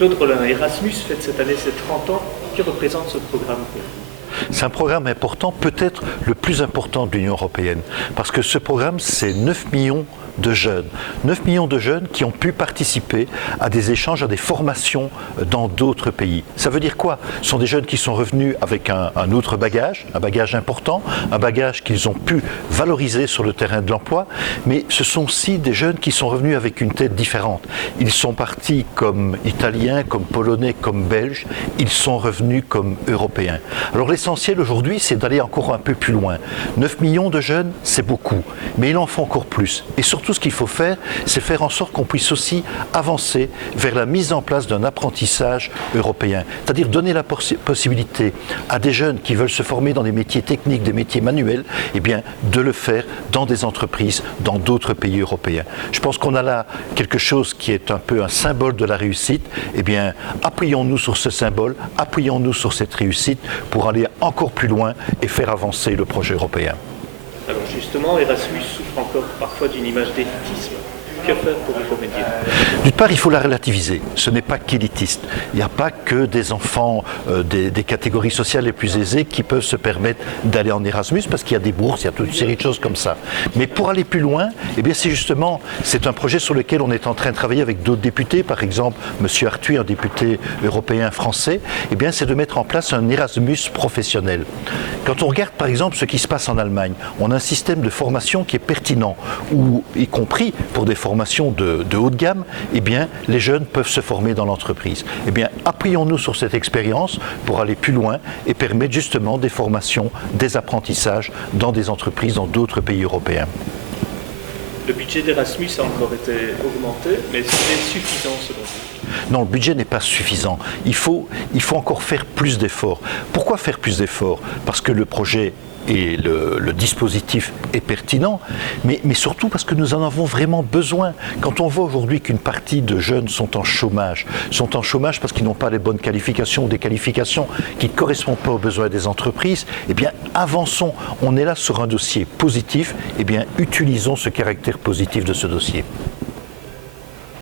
Claude Rollin, Erasmus fête cette année ses 30 ans. Que représente ce programme pour vous? C'est un programme important, peut-être le plus important de l'Union européenne, parce que ce programme, c'est 9 millions de jeunes. 9 millions de jeunes qui ont pu participer à des échanges, à des formations dans d'autres pays. Ça veut dire quoi? Ce sont des jeunes qui sont revenus avec un autre bagage, un bagage important, un bagage qu'ils ont pu valoriser sur le terrain de l'emploi, mais ce sont aussi des jeunes qui sont revenus avec une tête différente. Ils sont partis comme Italiens, comme Polonais, comme Belges, ils sont revenus comme Européens. Alors l'essentiel aujourd'hui, c'est d'aller encore un peu plus loin. 9 millions de jeunes, c'est beaucoup, mais il en faut encore plus. Et surtout, ce qu'il faut faire, c'est faire en sorte qu'on puisse aussi avancer vers la mise en place d'un apprentissage européen. C'est-à-dire donner la possibilité à des jeunes qui veulent se former dans des métiers techniques, des métiers manuels, eh bien, de le faire dans des entreprises, dans d'autres pays européens. Je pense qu'on a là quelque chose qui est un peu un symbole de la réussite. Eh bien, appuyons-nous sur ce symbole, appuyons-nous sur cette réussite pour aller encore plus loin et faire avancer le projet européen. Alors justement, Erasmus souffre encore parfois d'une image d'élitisme. Que faire pour y remédier? D'une part, il faut la relativiser. Ce n'est pas qu'élitiste. Il n'y a pas que des enfants des catégories sociales les plus aisées qui peuvent se permettre d'aller en Erasmus parce qu'il y a des bourses, il y a toute une série de choses comme ça. Mais pour aller plus loin, eh bien c'est un projet sur lequel on est en train de travailler avec d'autres députés. Par exemple, M. Arthuis, un député européen français, eh bien c'est de mettre en place un Erasmus professionnel. Quand on regarde par exemple ce qui se passe en Allemagne, on a un système de formation qui est pertinent, où, y compris pour des formations de haut de gamme, eh bien, les jeunes peuvent se former dans l'entreprise. Eh bien, appuyons-nous sur cette expérience pour aller plus loin et permettre justement des formations, des apprentissages dans des entreprises dans d'autres pays européens. Le budget d'Erasmus a encore été augmenté, mais c'est suffisant selon vous? Non, le budget n'est pas suffisant. Il faut encore faire plus d'efforts. Pourquoi faire plus d'efforts? Parce que le projet et le dispositif est pertinent, mais surtout parce que nous en avons vraiment besoin. Quand on voit aujourd'hui qu'une partie de jeunes sont en chômage parce qu'ils n'ont pas les bonnes qualifications ou des qualifications qui ne correspondent pas aux besoins des entreprises, eh bien avançons. On est là sur un dossier positif, eh bien utilisons ce caractère positif de ce dossier.